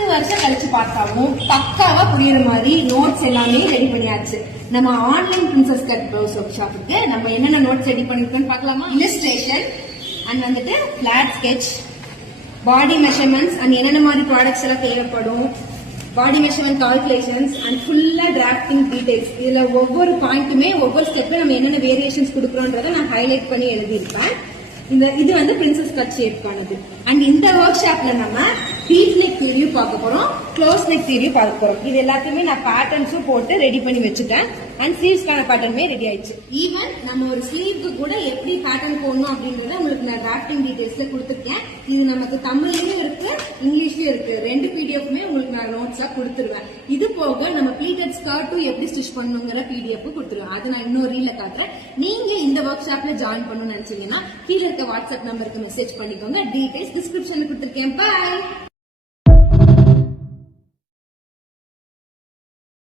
10 வருஷம் கழிச்சு பார்த்தாவும் பக்காவா புரியுற மாதிரி நோட்ஸ் எல்லாமே ரெடி பண்ணியாச்சு. நம்ம online princess cut blouse work ஷாப்புக்கு நம்ம என்னென்ன நோட்ஸ் ரெடி பண்ணிருக்கோம்னு பார்க்கலாமா? இல்லஸ்ட்ரேஷன் அண்ட் வந்துட்டு flat sketch, body measurements and என்னென்ன மாதிரி ப்ராடக்ட்ஸ் எல்லாம் தேவைப்படும், பாடி மெஷர்மெண்ட் கால்குலேஷன்ஸ் அண்ட் ஃபுல்லா டிராஃப்டிங் டீடைல்ஸ். இதுல ஒவ்வொரு பாயிண்ட்டுமே ஒவ்வொரு ஸ்டெப்ல நம்ம என்னென்ன வேரியேஷன்ஸ் கொடுக்குறோன்றத நான் ஹைலைட் பண்ணி எழுதியிருப்பேன். இது வந்து பிரின்சஸ் கட் ஷேப்கானது. அண்ட் இந்த ஒர்க் ஷாப்ல நம்ம டீப் நெக் தியரியூ பார்க்க போறோம், க்ளோஸ் நெக் தியரியூ பார்க்க போறோம். இது எல்லாத்தையுமே நான் பேட்டர்ன்ஸும் போட்டு ரெடி பண்ணி வச்சுட்டேன். அண்ட் ஸ்லீவ்ஸ்க்கான பேட்டர்னுமே ரெடி ஆயிடுச்சு. ஈவன் நம்ம ஒரு ஸ்லீவ்க்கு கூட எப்படி பேட்டர்ன் போடணும் அப்படின்றத உங்களுக்கு நான் டிராஃப்டிங் டீடைல்ஸ்ல கொடுத்துருக்கேன். இது நமக்கு தமிழ்லயும் இருக்கு, இங்கிலீஷ்லயும் இருக்கு. 2 பிடிஎஃப்மே உங்களுக்கு நான் நோட்ஸா கொடுத்துருவேன். இது போக நம்ம ப்ளீட்டட் ஸ்கர்ட்டும் எப்படி ஸ்டிச் பண்ணுங்கிற பிடிஎஃப் கொடுத்துருவேன். அது நான் இன்னொரு ரீல்ல காட்டுறேன். நீங்க இந்த ஒர்க் ஷாப்ல ஜாயின் பண்ணணும்னு நினைச்சீங்கன்னா கீழே இருக்க வாட்ஸ்அப் நம்பருக்கு மெசேஜ் பண்ணிக்கோங்க. டீடைல்ஸ் டிஸ்கிரிப்ஷன்ல கொடுத்துருக்கேன். பாய்.